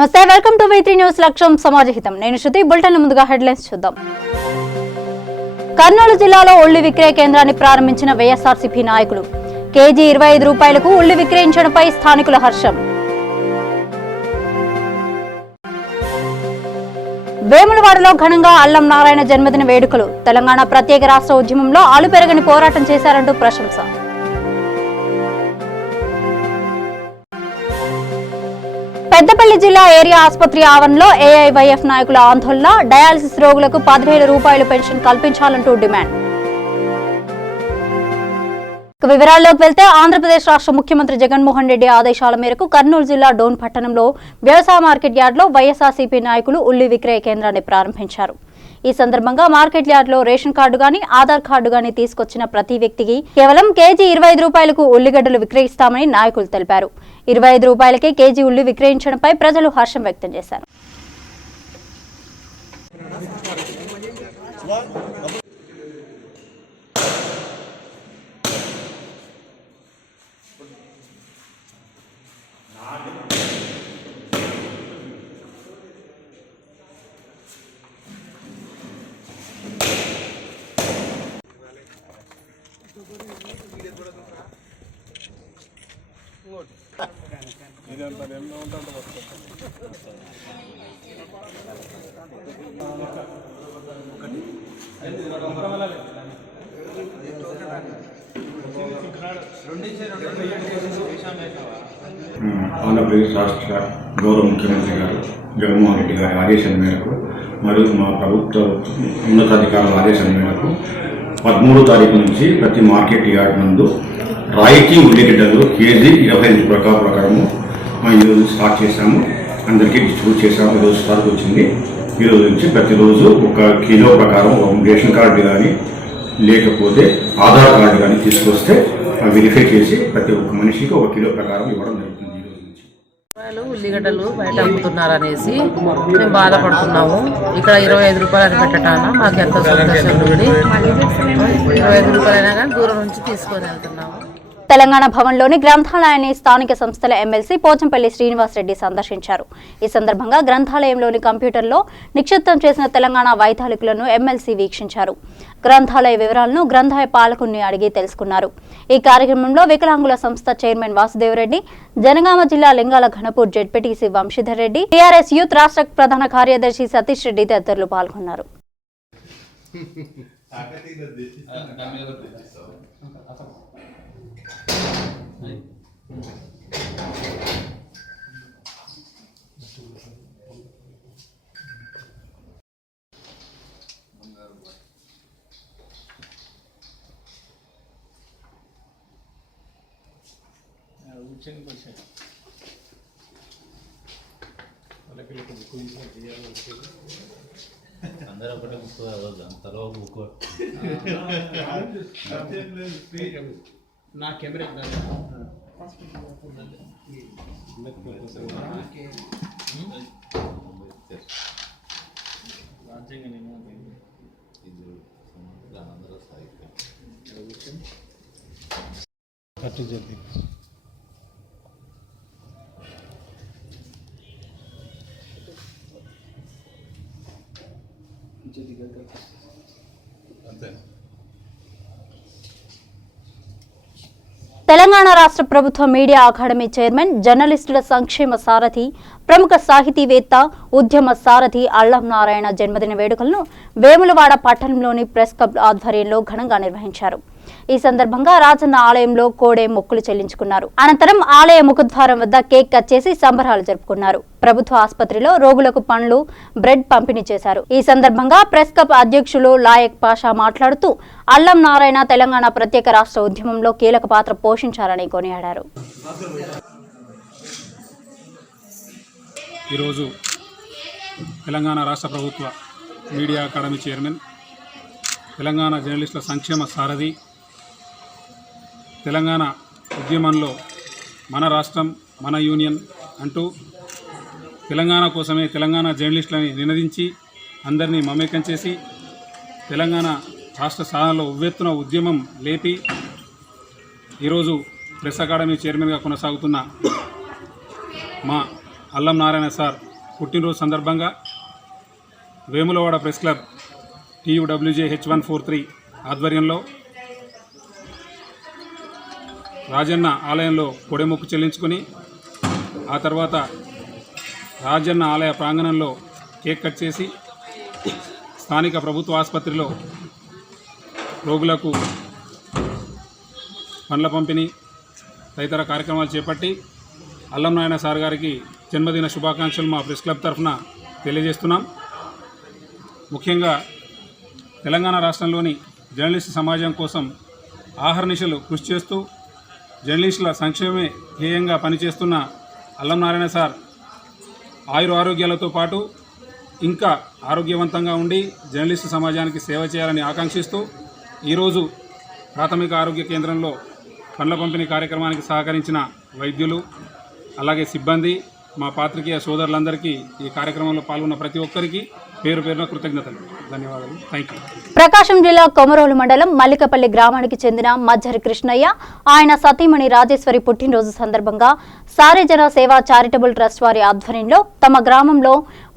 నమస్తే, welcome to V3 news. లక్ష్యం సమాజహితం. నేను శృతి. బులెటిన్ ముందుగా హెడ్లైన్స్ చూద్దాం. కర్నూలు జిల్లాలో ఉల్లి విక్రయ కేంద్రాన్ని ప్రారంభించిన వైఎస్ఆర్సీపీ నాయకులు. కేజీ 25 రూపాయలకు ఉల్లి విక్రయించడంపై స్థానికుల హర్షం. వేములవాడలో ఘనంగా అల్లం నారాయణ జన్మదిన వేడుకలు. తెలంగాణ ప్రత్యేక రాష్ట్ర ఉద్యమంలో అలుపెరగని పోరాటం చేశారంటూ ప్రశంస. పెద్దపల్లి జిల్లా ఏరియా ఆసుపత్రి ఆవరణలో ఏఐవైఎఫ్ నాయకుల ఆందోళన. డయాలసిస్ రోగులకు 10,000 రూపాయలు పెన్షన్ కల్పించాలంటూ డిమాండ్. వివరాల్లోకి వెళ్తే ఆంధ్రప్రదేశ్ రాష్ట్ర ముఖ్యమంత్రి జగన్మోహన్ రెడ్డి ఆదేశాల మేరకు కర్నూలు జిల్లా డోన్ పట్టణంలో వ్యవసాయ మార్కెట్ యార్డ్లో వైఎస్ఆర్సీపీ నాయకులు ఉల్లి విక్రయ కేంద్రాన్ని ప్రారంభించారు. ఈ సందర్భంగా మార్కెట్ యార్డ్ లో రేషన్ కార్డు గాని ఆధార్ కార్డు గాని తీసుకొచ్చిన ప్రతి వ్యక్తికి కేవలం కేజీ 25 రూపాయలకు ఉల్లిగడ్డలు విక్రయిస్తామని నాయకులు తెలిపారు. 25 రూపాయలకే కేజీ ఉల్లి విక్రయించడంపై ప్రజలు హర్షం వ్యక్తం చేశారు. ఆంధ్రప్రదేశ్ రాష్ట్ర గౌరవ ముఖ్యమంత్రి గారు జగన్మోహన్ రెడ్డి గారి ఆదేశాల మేరకు మరియు మా ప్రభుత్వ ఉన్నతాధికారుల ఆదేశాల మేరకు 13వ తారీఖు నుంచి ప్రతి మార్కెట్ యార్డ్ నందు రాయితీ ఉల్లిగడ్డలు కేజీ 25 రూపాయల ప్రకారము ఈరోజు స్టార్ట్ చేశాము. అందరికీ డిస్ట్రిబ్యూట్ చేశాము. ఈరోజు స్టార్ట్ వచ్చింది. ఈరోజు నుంచి ప్రతిరోజు 1 కిలో ప్రకారం రేషన్ కార్డు కానీ లేకపోతే ఆధార్ కార్డు కానీ తీసుకొస్తే వెరిఫై చేసి ప్రతి ఒక్క మనిషికి 1 కిలో ప్రకారం ఇవ్వడం జరుగుతుంది. ఉల్లిగడ్డలు బయట అమ్ముతున్నారు అనేసి మేము బాధపడుతున్నాము. ఇక్కడ 25 రూపాయలు పెట్టటాన మాకు ఎంతో సంతోషం ఉంది. 25 రూపాయలైనా కానీ దూరం నుంచి తీసుకొని వెళ్తున్నాము. తెలంగాణ భవన్లోని గ్రంథాలయాన్ని స్థానిక సంస్థల ఎమ్మెల్సీ పోచంపల్లి శ్రీనివాసరెడ్డి సందర్శించారు. ఈ సందర్భంగా గ్రంథాలయంలోని కంప్యూటర్లో నిక్షిప్తం చేసిన తెలంగాణ వైతాళికులను ఎమ్మెల్సీ వీక్షించారు. గ్రంథాలయ వివరాలను గ్రంథాలయ పాలకుని అడిగి తెలుసుకున్నారు. ఈ కార్యక్రమంలో వికలాంగుల సంస్థ చైర్మన్ వాసుదేవరెడ్డి, జనగామ జిల్లా Lingala Ghanpur ZPTC Vamshidhar Reddy, TRS youth రాష్ట్ర ప్రధాన కార్యదర్శి సతీష్ రెడ్డి తదితరులు పాల్గొన్నారు. అందరూ ఒకటే బుక్ అంతలో బుక్ నా కెమెరా కట్టు చెప్పి తెలంగాణ రాష్ట్ర ప్రభుత్వ మీడియా అకాడమీ చైర్మన్, జర్నలిస్టుల సంక్షేమ సారథి, ప్రముఖ సాహితీవేత్త, ఉద్యమ సారథి అల్లం నారాయణ జన్మదిన వేడుకలను వేములవాడ పట్టణంలోని ప్రెస్ క్లబ్ ఆధ్వర్యంలో ఘనంగా నిర్వహించారు. ఈ సందర్భంగా రాజన్న ఆలయంలో కోడే మొక్కులు చెల్లించుకున్నారు. అనంతరం ఆలయ ముఖద్వారం వద్ద కేక్ కట్ చేసి సంబరాలు జరుపుకున్నారు. ప్రభుత్వ ఆసుపత్రిలో రోగులకు పండ్లు, బ్రెడ్ పంపిణీ చేశారు. ఈ సందర్భంగా ప్రెస్ క్లబ్ అధ్యక్షులు లాయక్ పాషా మాట్లాడుతూ అల్లం నారాయణ తెలంగాణ ప్రత్యేక రాష్ట్ర ఉద్యమంలో కీలక పాత్ర పోషించారని కొనియాడారు. ఈరోజు తెలంగాణ రాష్ట్ర ప్రభుత్వ మీడియా అకాడమీ చైర్మన్, తెలంగాణ జర్నలిస్టుల సంక్షేమ సారథి, తెలంగాణ ఉద్యమంలో మన రాష్ట్రం మన యూనియన్ అంటూ తెలంగాణ కోసమే తెలంగాణ జర్నలిస్టులని నినదించి అందరినీ మమేకం చేసి తెలంగాణ రాష్ట్ర సాధనలో ఉవ్వెత్తున ఉద్యమం లేపి ఈరోజు ప్రెస్ అకాడమీ చైర్మన్గా కొనసాగుతున్న మా అల్లం నారాయణ సార్ పుట్టినరోజు సందర్భంగా వేములవాడ ప్రెస్ క్లబ్ TUWJH143 ఆధ్వర్యంలో రాజన్న ఆలయంలో పొడెమొక్కు చెల్లించుకొని ఆ తర్వాత రాజన్న ఆలయ ప్రాంగణంలో కేక్ కట్ చేసి స్థానిక ప్రభుత్వ ఆసుపత్రిలో రోగులకు పండ్ల పంపిణీ తదితర కార్యక్రమాలు చేపట్టి అల్లం నారాయణ సార్ గారికి జన్మదిన శుభాకాంక్షలు మా ప్రెస్ క్లబ్ తరఫున తెలియజేస్తున్నాం. ముఖ్యంగా తెలంగాణ రాష్ట్రంలోని జర్నలిస్ట్ సమాజం కోసం ఆహర్నిశలు కృషి చేస్తూ జర్నలిస్టుల సంక్షేమమే ధ్యేయంగా పనిచేస్తున్న అల్లం నారాయణ సార్ ఆరోగ్యాలతో పాటు ఇంకా ఆరోగ్యవంతంగా ఉండి జర్నలిస్టు సమాజానికి సేవ చేయాలని ఆకాంక్షిస్తూ ఈరోజు ప్రాథమిక ఆరోగ్య కేంద్రంలో పండ్ల పంపిణీ కార్యక్రమానికి సహకరించిన వైద్యులు అలాగే సిబ్బంది మా పాత్రికేయ సోదరులందరికీ ఈ కార్యక్రమంలో పాల్గొన్న ప్రతి ఒక్కరికి పేరు పేరున కృతజ్ఞతలు, ధన్యవాదాలు. Thank you. ప్రకాశం జిల్లా కొమరోలు మండలం మల్లికపల్లి గ్రామానికి చెందిన మజ్జరి కృష్ణయ్య ఆయన సతీమణి రాజేశ్వరి పుట్టినరోజు సందర్భంగా సారేజన సేవా చారిటబుల్ ట్రస్ట్ వారి ఆధ్వర్యంలో తమ గ్రామంలో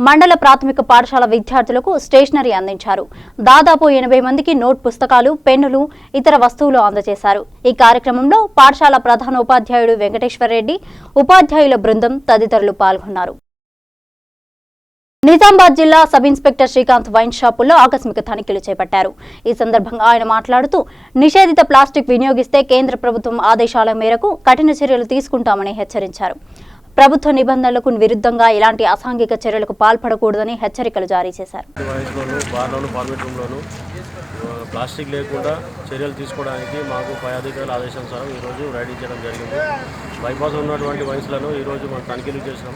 మండల ప్రాథమిక పాఠశాల విద్యార్థులకు స్టేషనరీ అందించారు. దాదాపు 80 మందికి నోట్ పుస్తకాలు, పెన్నులు, ఇతర వస్తువులు అందజేశారు. ఈ కార్యక్రమంలో పాఠశాల ప్రధానోపాధ్యాయుడు వెంకటేశ్వరరెడ్డి, ఉపాధ్యాయుల బృందం తదితరులు పాల్గొన్నారు. నిజామాబాద్ జిల్లా సబ్ ఇన్స్పెక్టర్ శ్రీకాంత్ వైన్ షాపుల్లో ఆకస్మిక తనిఖీలు చేపట్టారు. ఈ సందర్భంగా ఆయన మాట్లాడుతూ నిషేధిత ప్లాస్టిక్ వినియోగిస్తే కేంద్ర ప్రభుత్వం ఆదేశాల మేరకు కఠిన చర్యలు తీసుకుంటామని హెచ్చరించారు. ప్రభుత్వ నిబంధనలకు విరుద్ధంగా ఇలాంటి అసాంఘిక చర్యలకు పాల్పడకూడదని హెచ్చరికలు జారీ చేశారు. ప్లాస్టిక్ లేకుండా చర్యలు తీసుకోవడానికి మాకు పై అధికారుల ఆదేశానుసారం ఈరోజు రైడింగ్ చేయడం జరిగింది. బైపాస్ ఉన్నటువంటి వైన్స్లను ఈరోజు మనం తనిఖీలు చేసినాం.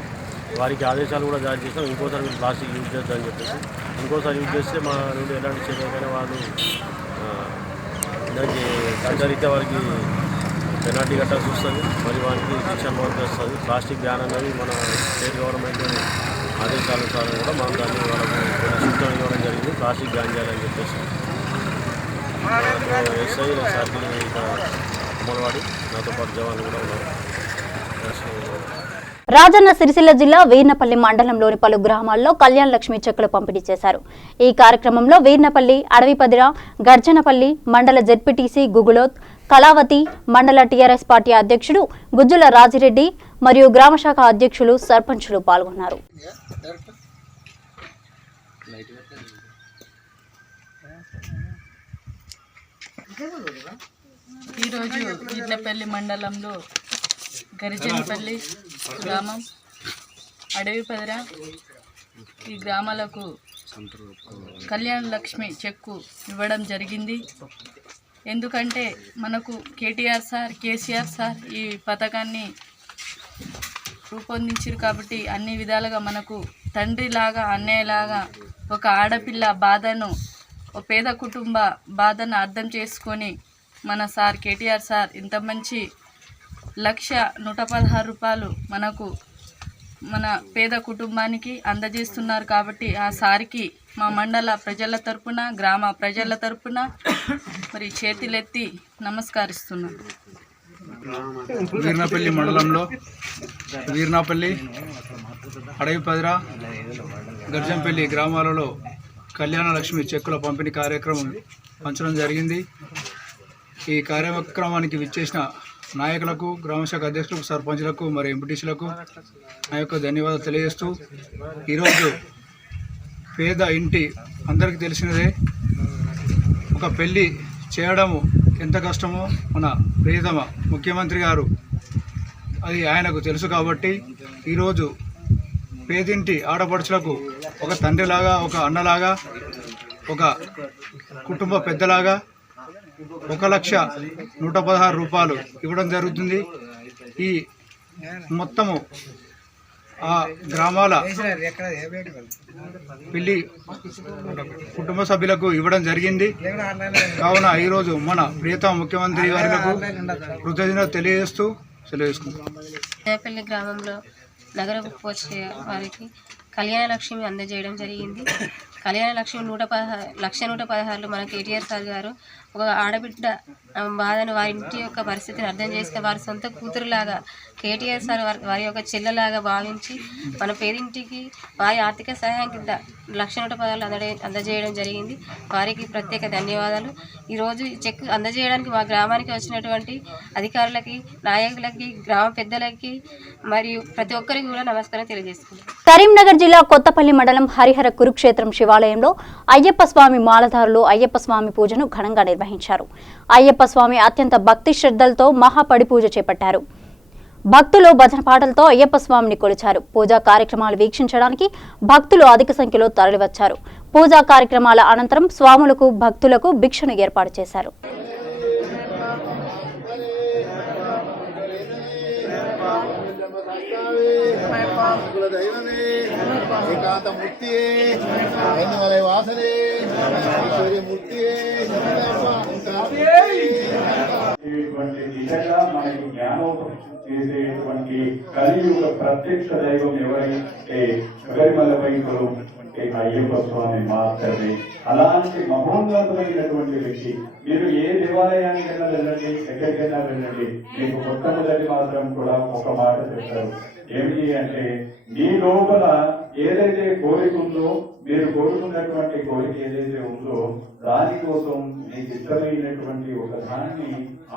వారికి ఆదేశాలు కూడా జారీ చేస్తాం. ఇంకోసారి మీరు ప్లాస్టిక్ యూజ్ చేద్దామని చెప్పేసి, ఇంకోసారి యూజ్ చేస్తే మా నుండి ఎలాంటి చర్యలైనా వాళ్ళు దానికి చట్టరీత్యా వారికి పెనాల్టీ కట్టాల్సి వస్తుంది, మరి వారికి శిక్ష అనుభవం వస్తుంది. ప్లాస్టిక్ బ్యాన్ అనేది మన స్టేట్ గవర్నమెంట్ ఆదేశానుసారం కూడా మనం దాన్ని వాళ్ళకు సూచన ఇవ్వడం జరిగింది. ప్లాస్టిక్ బ్యాన్ చేయాలని చెప్పేసి ఎస్ఐ సర్కిల్ ఇక్కడ అమలవాడి నాతో పాటు జవాన్లు కూడా ఉన్నారు. రాజన్న సిరిసిల్ల జిల్లా వీర్నపల్లి మండలంలోని పలు గ్రామాల్లో కళ్యాణ లక్ష్మి చెక్కులు పంపిణీ చేశారు. ఈ కార్యక్రమంలో వీర్నపల్లి, అడవిపదిర, గర్జనపల్లి మండల జెడ్పీటీసీ గుగులోత్, కళావతి మండల టీఆర్ఎస్ పార్టీ అధ్యక్షుడు గుజ్జుల రాజిరెడ్డి మరియు గ్రామశాఖ అధ్యక్షులు, సర్పంచులు పాల్గొన్నారు. ఈరోజు వీర్నపల్లి మండలంలో గరిజనపల్లి గ్రామం, అడవిపదిర ఈ గ్రామాలకు కళ్యాణ లక్ష్మి చెక్కు ఇవ్వడం జరిగింది. ఎందుకంటే మనకు కేటీఆర్ సార్, కేసీఆర్ సార్ ఈ పథకాన్ని రూపొందించారు కాబట్టి అన్ని విధాలుగా మనకు తండ్రిలాగా, అన్నయ్యలాగా ఒక ఆడపిల్ల బాధను, ఒక పేద కుటుంబ బాధను అర్థం చేసుకొని మన సార్ కేటీఆర్ సార్ ఇంత మంచి 1,116 రూపాయలు మనకు మన పేద కుటుంబానికి అందజేస్తున్నారు. కాబట్టి ఆ సార్కి మా మండల ప్రజల తరపున, గ్రామ ప్రజల తరపున మరి చేతులెత్తి నమస్కరిస్తున్నాం. వీర్నపల్లి మండలంలో వీర్నపల్లి, అడవిపదిర, గర్జంపల్లి గ్రామాలలో కళ్యాణ లక్ష్మి చెక్కుల పంపిణీ కార్యక్రమం పంచడం జరిగింది. ఈ కార్యక్రమానికి విచ్చేసిన నాయకులకు, గ్రామశాఖ అధ్యక్షులకు, సర్పంచులకు మరియు ఎంపీటీసీలకు నా యొక్క ధన్యవాదాలు తెలియజేస్తూ, ఈరోజు పేద ఇంటి అందరికీ తెలిసినదే, ఒక పెళ్ళి చేయడము ఎంత కష్టమో మన ప్రియతమ ముఖ్యమంత్రి గారు అది ఆయనకు తెలుసు. కాబట్టి ఈరోజు పేదింటి ఆడపడుచులకు ఒక తండ్రిలాగా, ఒక అన్నలాగా, ఒక కుటుంబ పెద్దలాగా 1,116 రూపాయలు ఇవ్వడం జరుగుతుంది. ఈ మొత్తము ఆ గ్రామాల పెళ్లి కుటుంబ సభ్యులకు ఇవ్వడం జరిగింది. కావున ఈరోజు మన ప్రియతమ ముఖ్యమంత్రి గారికి కృతజ్ఞతలు తెలియజేస్తూ సెలవుకుంటున్నాం. దేపల్లి గ్రామంలో నగరపు వచ్చే వారికి కళ్యాణ లక్ష్మి అందజేయడం జరిగింది. కళ్యాణ లక్ష్మి 116 మన కేటీఆర్ సార్ గారు ఒక బాధను వారి ఇంటి యొక్క పరిస్థితిని అర్థం చేసుకుని వారి సొంత కూతురులాగా కేటీఆర్ సార్ వారి యొక్క చెల్లెలాగా భావించి మన పేరింటికి వారి ఆర్థిక సహాయం కింద 1,10,000 అందజేయడం జరిగింది. వారికి ప్రత్యేక ధన్యవాదాలు. ఈరోజు ఈ చెక్ అందజేయడానికి మా గ్రామానికి వచ్చినటువంటి అధికారులకి, నాయకులకి, గ్రామ పెద్దలకి మరియు ప్రతి ఒక్కరికి కూడా నమస్కారం తెలియజేస్తున్నాను. కరీంనగర్ జిల్లా కొత్తపల్లి మండలం హరిహర కురుక్షేత్రం శివాలయంలో అయ్యప్ప స్వామి మాలధారులు అయ్యప్ప స్వామి పూజను ఘనంగా నిర్వహించారు. అయ్యప్ప స్వామి అత్యంత భక్తి శ్రద్ధలతో మహాపడి పూజ చేపట్టారు. భక్తులు భజన పాటలతో అయ్యప్ప స్వామిని కొలిచారు. పూజా కార్యక్రమాలు వీక్షించడానికి భక్తులు అధిక సంఖ్యలో తరలివచ్చారు. పూజా కార్యక్రమాల అనంతరం స్వాములకు భక్తులకు భిక్షను ఏర్పాటు చేశారు. చేసేటువంటి కలియుగ ప్రత్యక్ష దైవం ఎవరైతే శబరిమల వైపులు అయ్యప్ప స్వామి మాత్రమే. అలాంటి మహోన్నతమైనటువంటి వ్యక్తి. మీరు ఏ దేవాలయానికైనా వెళ్ళండి, ఎక్కడికైనా వెళ్ళండి, మీకు మొట్టమొదటి మాత్రం కూడా ఒక మాట చెప్తారు. ఏమిటి అంటే, మీ లోపల ఏదైతే కోరిక ఉందో, మీరు కోరుకున్నటువంటి కోరిక ఏదైతే ఉందో దానికోసం మీకు ఇష్టమైనటువంటి ఒక దాన్ని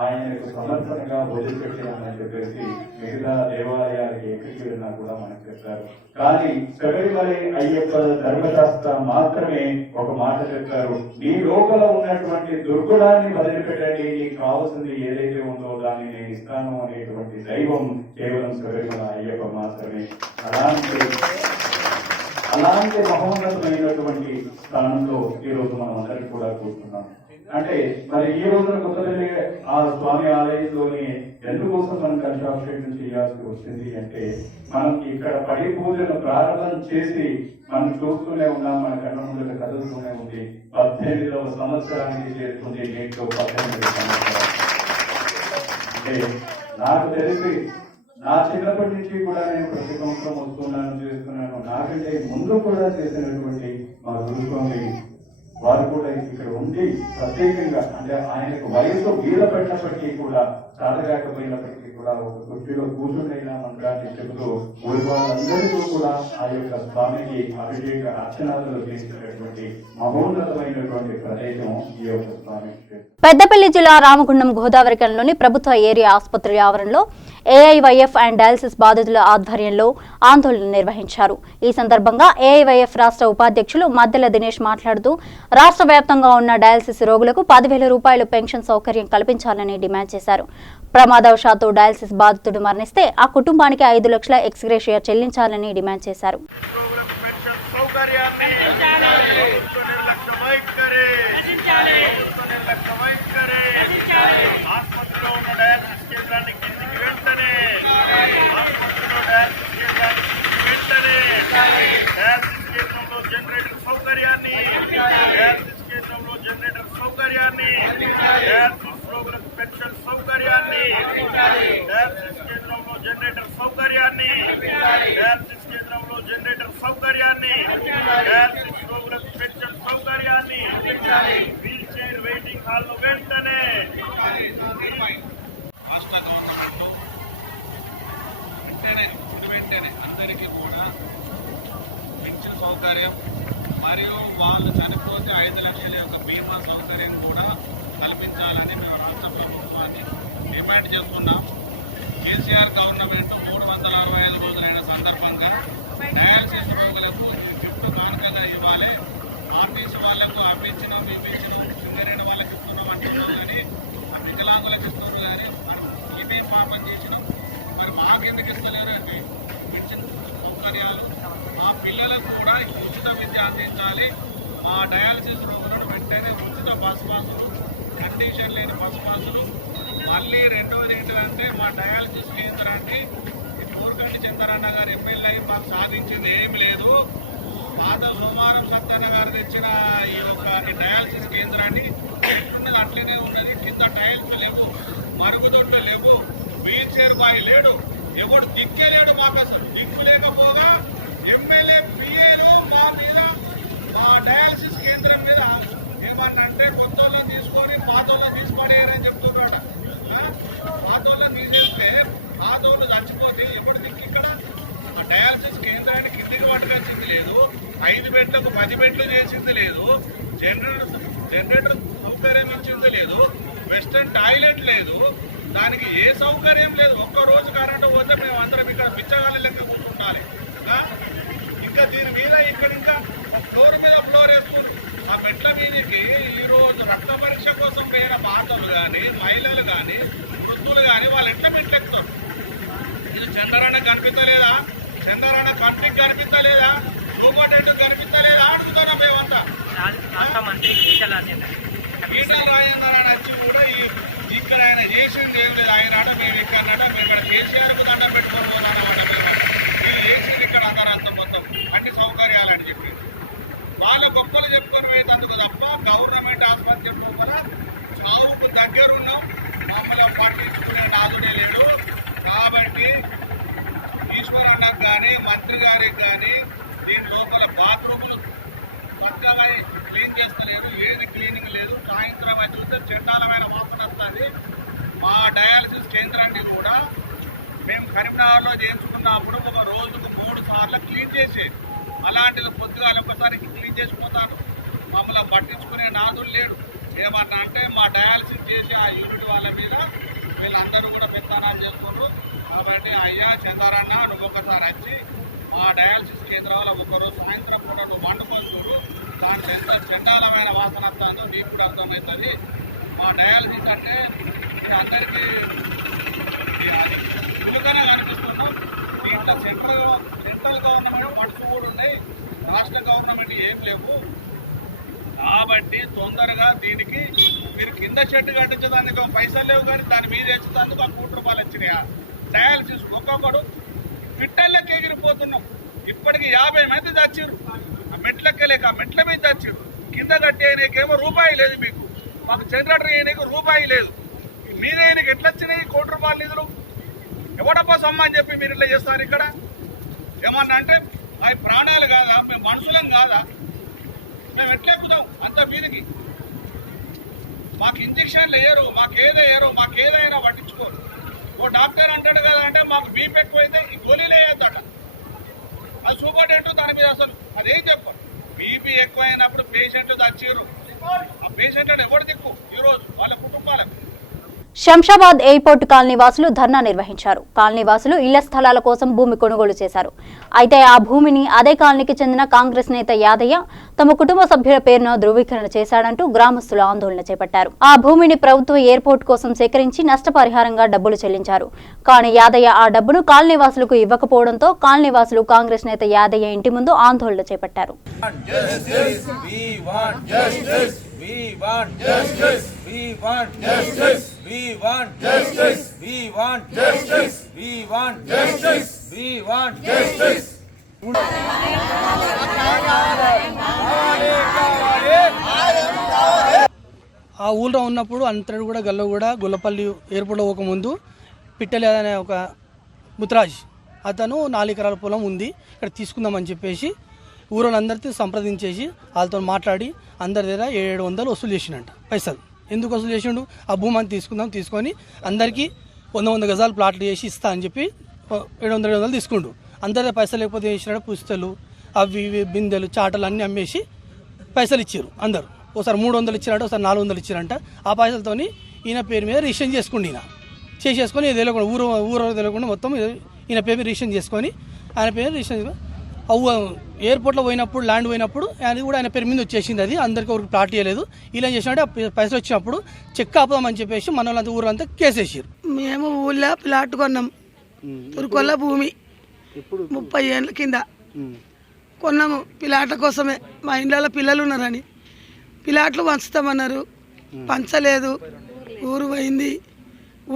ఆయనకు సమర్పణగా వదిలిపెట్టామని చెప్పేసి మిగతా దేవాలయాలకి ఎక్కడికి వెళ్ళినా కూడా మనకు చెప్తారు. కానీ శబరిమల అయ్యప్ప ధర్మశాస్త్రం మాత్రమే ఒక మాట చెప్తారు. నీ లోపల ఉన్నటువంటి దుర్గుణాన్ని వదిలిపెట్టండి, నీకు కావాల్సింది ఏదైతే ఉందో దాన్ని నేను ఇస్తాను అనేటువంటి దైవం కేవలం శబరిమల అయ్యప్ప మాత్రమే. అలాంటి మహోన్నతమైనటువంటి స్థానంలో ఈ రోజు మనం అందరికీ కూడా కూర్చున్నాం. అంటే మరి ఈ రోజున కొత్తపల్లి ఆ స్వామి ఆలయంలోని ఎందుకోసం మనం కన్స్ట్రక్షన్ చేయాల్సి వచ్చింది అంటే, మనం ఇక్కడ పడి పూజను ప్రారంభం చేసి మనం చూస్తూనే ఉన్నాం, మన కళ్ళ ముందు కదులుతూనే ఉంది. 18వ సంవత్సరానికి చేరుతుంది, నేటిలో 18 సంవత్సరాలు. అంటే నాకు తెలిసి నా చిన్నప్పటి నుంచి కూడా నేను ప్రతి సంవత్సరం వస్తున్నాను, చేస్తున్నాను. నాకంటే ముందు కూడా చేసినటువంటి మా గురుస్వామి వారు కూడా ఇక్కడ ఉండి ప్రత్యేకంగా, అంటే ఆయనకు వయసు వీల పెట్టినప్పటికీ కూడా, చాలగాకపోయినప్పటికీ కూడా ఒక కుర్చీలో కూర్చుండైనా మంత్రాన్ని చెబుతూ ఊరి వాళ్ళందరితో కూడా ఆ యొక్క స్వామికి అభిషేక అర్చనాలు చేసినటువంటి మహోన్నతమైనటువంటి ప్రదేశం ఈ యొక్క స్వామి. పెద్దపల్లి జిల్లా రామగుండం గోదావరికంలోని ప్రభుత్వ ఏరియా ఆసుపత్రి ఆవరణలో ఏఐవైఎఫ్ అండ్ డయాలసిస్ బాధితుల ఆధ్వర్యంలో ఆందోళన నిర్వహించారు. ఈ సందర్భంగా ఏఐవైఎఫ్ రాష్ట్ర ఉపాధ్యక్షులు మద్దెల దినేష్ మాట్లాడుతూ రాష్ట్ర వ్యాప్తంగా ఉన్న డయాలసిస్ రోగులకు 10,000 రూపాయలు పెన్షన్ సౌకర్యం కల్పించాలని డిమాండ్ చేశారు. ప్రమాదవశాత్తు డయాలసిస్ బాధితుడు మరణిస్తే ఆ కుటుంబానికి 5 లక్షల ఎక్స్గ్రేషియా చెల్లించాలని డిమాండ్ చేశారు. అందరికీ కూడా పెన్షన్ సౌకర్యం మరియు వాళ్ళు చనిపోతే 5 లక్షల యొక్క బీమా సౌకర్యం కూడా కల్పించాలని మేము రాష్ట్ర ప్రభుత్వాన్ని డిమాండ్ చేస్తున్నాం. కేసీఆర్ గవర్నమెంట్ 365 రోజులైన సందర్భంగా డయాలసిస్ రోగులకు గిఫ్ట్ కానుకగా ఇవ్వాలి. ఆర్టీసీ వాళ్లకు అమ్మించినాం, మేము ఇచ్చినాం, సింగరేణి వాళ్ళకి ఇస్తున్నాం అంటున్నాం, కానీ వికలాంగులకు ఇస్తున్నారు, కానీ ఇదే పాపం చేసినాం. మరి మాకెందుకు ఇస్తలేరు అంటే పెన్షన్ సౌకర్యాలు, మా పిల్లలకు కూడా ఉచిత విద్య అందించాలి. మా డయాలసిస్ రోగులను వెంటనే ఉచిత బస్ పాసులు, కండిషన్ లేని బస్ పాసులు. మళ్ళీ రెండవది ఏంటంటే, మా డయాలసిస్ కేంద్రాన్ని కోరకండి చంద్రన్న గారు ఎమ్మెల్యే మాకు సాధించింది ఏమి లేదు. పాత సోమారం సత్యన్న గారు తెచ్చిన ఈ యొక్క డయాలసిస్ కేంద్రాన్ని ఉన్నది అట్లనే ఉన్నది. కింద టైల్స్ లేవు, మరుగుదొడ్లు లేవు, వీల్ చైర్ బాయ్ లేడు, ఎవడు దిక్కే లేడు. మాకు అసలు దిక్కు లేకపోగా ఎమ్మెల్యే పిఏలు మా మీద, మా డయాలసిస్ కేంద్రం మీద ఏమన్నా అంటే కొత్త వాళ్ళని తీసుకొని పాత వాళ్ళని తీసుకొని చెప్తున్నారు. డయాలసిస్ కేంద్రాన్ని కిందికి పట్టుకొచ్చింది లేదు, 5 బెడ్లకు 10 బెడ్లు చేసింది లేదు, జనరేటర్ సౌకర్యం ఇచ్చింది లేదు, వెస్టర్న్ టాయిలెట్ లేదు, దానికి ఏ సౌకర్యం లేదు. ఒక్క రోజు కరెంటు పోతే మేము అందరం ఇక్కడ పిచ్చగాలి లెక్క కూర్చుంటాలి. ఇంకా దీని మీద ఇక్కడ ఇంకా ఫ్లోర్ మీద ఫ్లోర్ వేసుకుంటారు. ఆ మెట్ల మీదకి ఈరోజు రక్త పరీక్ష కోసం పోయిన మాతలు కానీ, మహిళలు కానీ, వృద్ధులు కానీ వాళ్ళు ఎట్లా మెట్లెక్కుతారు? ఇది చంద్రన్న కనిపించలేదా? చంద్రన్న కంటికి కనిపించలేదా? లోకోటెంట్ కనిపించలేదా అడుగుతున్నా మేమంతా. ఈటల రాజేందర్ అని వచ్చి కూడా ఇక్కడ ఆయన చేసింది ఏం లేదు. ఆయన ఆడ మేము ఇక్కడ కేసీఆర్కు దండ పెట్టుకొని పోతానమాట. మేము చేసింది ఇక్కడ అంతరాంతం మొత్తం అన్ని సౌకర్యాలు అని చెప్పి వాళ్ళ గొప్పలు చెప్పుకొని పోయేందుకు తప్ప గవర్నమెంట్ ఆసుపత్రి పోగల చావుకు దగ్గరున్నాం. మమ్మల్ని పట్టించుకునే నాదుడే లేడు. కాబట్టి ఈశ్వరన్నకు కానీ, మంత్రి గారికి కానీ దీని లోపల బాత్రూములు చక్కగా క్లీన్ చేస్తలేదు, ఏది క్లీనింగ్ లేదు. సాయంత్రం అది చూస్తే చండాలమైన వాసన వస్తుంది. మా డయాలసిస్ కేంద్రాన్ని కూడా మేము కరీంనగర్లో చేయించుకున్నప్పుడు ఒక రోజుకు 3 సార్లు క్లీన్ చేసేది. అలాంటిది పొద్దుగా ఒకసారి క్లీన్ చేసిపోతాను. మమ్మల్ని పట్టించుకునే నాదులు లేడు. ఏమన్నా అంటే మా డయాలసిస్ చేసి ఆ యూనిట్ వాళ్ళ మీద వీళ్ళందరూ కూడా పెత్తనాలు చేస్తున్నారు. కాబట్టి అయ్యా చంద్రన్న నువ్వు ఒకసారి వచ్చి మా డయాలసిస్ కేంద్రాల ఒకరోజు సాయంత్రం పూట నువ్వు మండుకొలుతున్నారు. దానికి ఎంత చండాలమైన వాసన వస్తుందో నీకు కూడా అర్థమవుతుంది. మా డయాలసిస్ అంటే అందరికీ సులువుగానే కనిపిస్తున్నాం. దీంట్లో సెంట్రల్ గవర్నమెంట్ ఫండ్స్ కూడా ఉన్నాయి, రాష్ట్ర గవర్నమెంట్ ఏం లేవు. కాబట్టి తొందరగా దీనికి మీరు కింద చెట్టు కట్టించడానికి పైసలు లేవు, కానీ దాని మీద వేసేందుకు 1 కోటి రూపాయలు వచ్చినాయా? డయాలసిస్ ఒక్కొక్కడు పిట్టల్లకి ఎగిరిపోతున్నాం. ఇప్పటికి 50 మంది చచ్చిరు. ఆ మెట్లెక్కలేక ఆ మెట్ల మీద చచ్చిరు. కింద కట్టేయనికేమో రూపాయి లేదు. మీకు మాకు జనరేటర్ వేయనీకి రూపాయి లేదు. మీరే ఎట్లా వచ్చినాయి 1 కోటి రూపాయలు నిధులు? ఎవడప్ప సొమ్మ అని చెప్పి మీరు ఇట్లా చేస్తారు? ఇక్కడ ఏమన్నా అంటే అవి ప్రాణాలు కాదా? మేము మనుషులం కాదా? మేము ఎట్లెక్కుతాం అంత మీదికి? మాకు ఇంజక్షన్లు వేయరు, మాకేదైనా పట్టించుకోరు. ఓ డాక్టర్ అంటాడు కదా అంటే మాకు బీపీ ఎక్కువైతే ఈ గోళీలు వేయద్దట. అది సూపరింటెండెంట్ దాని మీద అసలు అదేం చెప్పరు. బీపీ ఎక్కువైనప్పుడు పేషెంట్లు చచ్చిరు. ఆ పేషెంట్ ఎవరు దిక్కు ఈరోజు వాళ్ళ కుటుంబాలకు? శంషాబాద్ ఎయిర్పోర్ట్ కాలనీ వాసులు ధర్నా నిర్వహించారు. కాలనీ వాసులు ఇళ్ల స్థలాల కోసం భూమి కొనుగోలు చేశారు. అయితే ఆ భూమిని అదే కాలనీకి చెందిన కాంగ్రెస్ నేత యాదయ్య తమ కుటుంబ సభ్యుల పేరును ధృవీకరణ చేశాడంటూ గ్రామస్తులు ఆందోళన చేపట్టారు. ఆ భూమిని ప్రభుత్వ ఎయిర్పోర్ట్ కోసం సేకరించి నష్టపరిహారంగా డబ్బులు చెల్లించారు. కానీ యాదయ్య ఆ డబ్బును కాలనీ వాసులకు ఇవ్వకపోవడంతో కాలనీ వాసులు కాంగ్రెస్ నేత యాదయ్య ఇంటి ముందు ఆందోళన చేపట్టారు. ఆ ఊళ్ళో ఉన్నప్పుడు అంతటి కూడా గొల్లపల్లి ఎయిర్పోర్ట్లో ఒక ముందు పిట్టలి అనే ఒక ముత్రాజ్ అతను 4 ఎకరాల పొలం ఉంది, ఇక్కడ తీసుకుందామని చెప్పేసి ఊరోళ్ళందరితో సంప్రదించేసి వాళ్ళతో మాట్లాడి అందరి దగ్గర 700 వసూలు చేసిండంట పైసలు. ఎందుకు వసూలు చేసిండు? ఆ భూమి అని తీసుకొని అందరికీ 100 గజాలు ప్లాట్లు చేసి ఇస్తా అని చెప్పి 700 తీసుకుండు. అందరి పైసలు లేకపోతే చేసినాడు, పుస్తలు అవి ఇవి బిందెలు చాటలు అన్నీ అమ్మేసి పైసలు ఇచ్చారు. అందరు ఒకసారి 300 ఇచ్చినట్టు, ఒకసారి 400 ఇచ్చారంట. ఆ పైసలతో ఈయన పేరు మీద రిజిస్ట్రేషన్ చేసుకుండి. ఈయన చేసేసుకొని తెలియకుండా ఊరు తెలియకుండా మొత్తం ఈయన పేరు మీద రిజిస్ట్రేషన్ చేసుకొని ఆయన పేరు రిజిస్ట్రేషన్ ఎయిర్పోర్ట్లో పోయినప్పుడు ల్యాండ్ పోయినప్పుడు అది కూడా ఆయన పేరు మీద వచ్చేసింది. అది అందరికీ ఎవరికి ప్లాట్ ఇవ్వలేదు. ఇలా చేసినట్టు పైసలు వచ్చినప్పుడు చెక్ ఆపుదామని చెప్పేసి మన వాళ్ళంతా ఊరంతా కేసేసారు. మేము ఊళ్ళో ప్లాట్ కొన్నాం, తురుకొల్ల భూమి 30 ఏళ్ళ కింద కొన్నాము. పిల్లాట్ల కోసమే, మా ఇండ్లలో పిల్లలు ఉన్నారని పిల్లాట్లు పంచుతామన్నారు, పంచలేదు.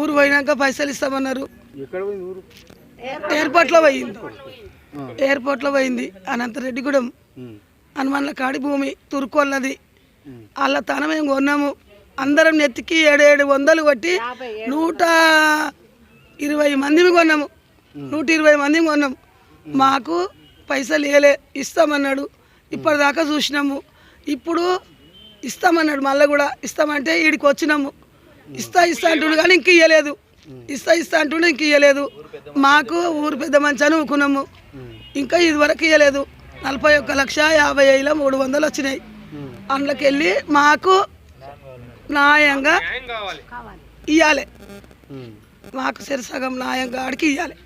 ఊరు పోయినాక పైసలు ఇస్తామన్నారు. ఎయిర్పోర్ట్లో పోయింది అనంతరెడ్డిగూడెం హనుమాన్ల కాడి భూమి తురుకొల్లది. వాళ్ళ తన మేము కొన్నాము. అందరం నెత్తికి 700 కొట్టి 120 మందిని కొన్నాము. 120 మందిని కొన్నాము. మాకు పైసలు ఇవ్వలే, ఇస్తామన్నాడు. ఇప్పటిదాకా చూసినాము. ఇప్పుడు ఇస్తామన్నాడు, మళ్ళీ కూడా ఇస్తామంటే ఈడికి వచ్చినాము. ఇస్తా అంటుడు కానీ ఇంక ఇవ్వలేదు. ఇస్తా అంటుండే ఇంక ఇవ్వలేదు. మాకు ఊరు పెద్ద మంచి అని ఊకున్నాము, ఇంకా ఇదివరకు ఇవ్వలేదు. 41,50,300 వచ్చినాయి. అందులోకి వెళ్ళి మాకు న్యాయంగా ఇవ్వాలి, మాకు సరిసగం న్యాయంగా ఆడికి ఇవ్వాలి.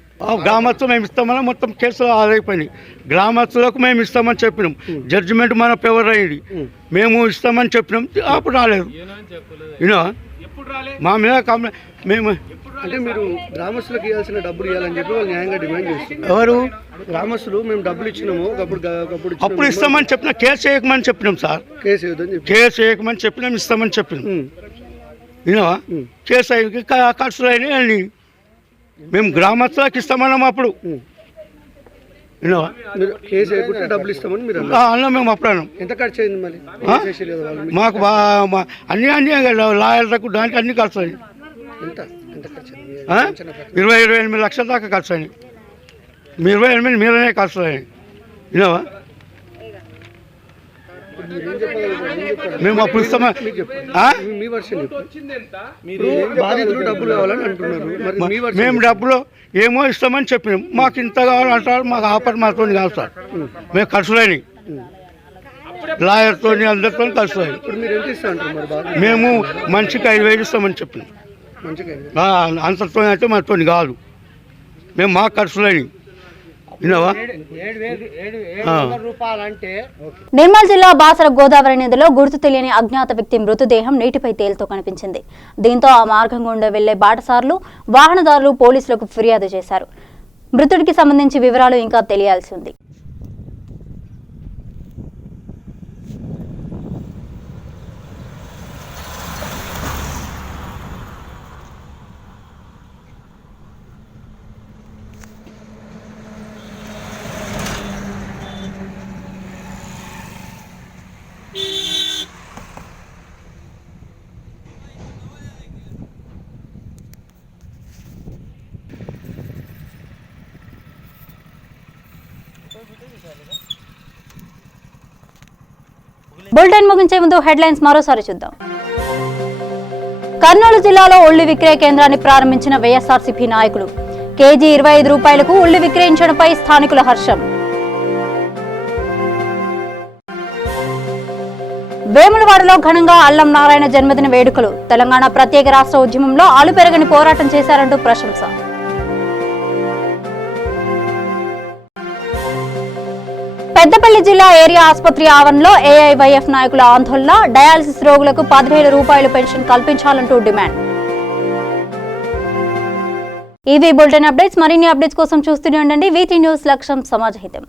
గ్రామస్తులు మేము ఇస్తామని మొత్తం కేసులు ఆదైపోయినాయి. గ్రామస్తులకు మేము ఇస్తామని చెప్పినాం, జడ్జిమెంట్ మన ఫేవర్ అయ్యింది. మేము ఇస్తామని చెప్పినాం, అప్పుడు రాలేదు. మా మీద మేము అంటే మీరు గ్రామస్తులకు ఇవ్వాల్సిన డబ్బులు ఇవ్వాలని చెప్పి వాళ్ళు న్యాయంగా డిమాండ్ చేస్తున్నారు. ఎవరు గ్రామస్తులు మేము డబ్బులు ఇచ్చినాము, అప్పుడు ఇస్తామని చెప్పినా, కేసు చేయకమని చెప్పినాం సార్. కేసు చేయకమని చెప్పినాం, ఇస్తామని చెప్పినాం. వినవా, కేసు అయ్యి ఖర్చులు అయినాయి. మేము గ్రామస్తులకు ఇస్తామన్నాం అప్పుడు. వినవా, కేసు వేయకుంటే డబ్బులు ఇస్తామని మీరు అన్నాం. మేము అప్పుడు అన్నాం. ఎంత ఖర్చు అయింది మరి? మాకు అన్ని లాయర్లకు దానికి అన్ని ఖర్చు అయ్యాయి. 28 లక్షల దాకా ఖర్చు అయినాయి. 28 మీదనే ఖర్చు అయినాయి. వినవా, మేము అప్పుడు ఇస్తామా? మేము డబ్బులు ఏమో ఇస్తామని చెప్పినాం. మాకు ఇంత కావాలంటారు, మాకు ఆఫర్ మాతో కాదు సార్. మేము ఖర్చులైనవి లాయర్తో అందరితో ఖర్చు అయినాయి. మేము మనిషికి 5,000 ఇస్తామని చెప్పినాం. అంతతో అయితే మాతో కాదు, మేము మా ఖర్చులని. వినవా, నిర్మల్ జిల్లా బాసర గోదావరి నదిలో గుర్తు తెలియని అజ్ఞాత వ్యక్తి మృతదేహం నీటిపై తేలుతూ కనిపించింది. దీంతో ఆ మార్గం గుండా వెళ్లే బాటసారులు, వాహనదారులు పోలీసులకు ఫిర్యాదు చేశారు. మృతుడికి సంబంధించి వివరాలు ఇంకా తెలియాల్సి ఉంది. బులెటిన్ ముగించే ముందు హెడ్లైన్స్ మరోసారి చూద్దాం. కర్నూలు జిల్లాలో ఉల్లి విక్రయ కేంద్రాన్ని ప్రారంభించిన వైఎస్ఆర్సీపీ నాయకులు. కేజీ 25 రూపాయలకు ఉల్లి విక్రయించడంపై స్థానికుల హర్షం. వేములవాడలో ఘనంగా అల్లం నారాయణ జన్మదిన వేడుకలు. తెలంగాణ ప్రత్యేక రాష్ట్ర ఉద్యమంలో ఆలుపెరగని పోరాటం చేశారంటూ ప్రశంస. పెద్దపల్లి జిల్లా ఏరియా ఆసుపత్రి ఆవరణలో ఏఐవైఎఫ్ నాయకుల ఆందోళన. డయాలసిస్ రోగులకు 10,000 రూపాయలు పెన్షన్ కల్పించాలంటూ డిమాండ్. ఇవి బులెటిన్ అప్డేట్స్. మరిన్ని అప్డేట్స్ కోసం చూస్తూనే ఉండండి VT న్యూస్. లక్ష్యం సమాజహితం.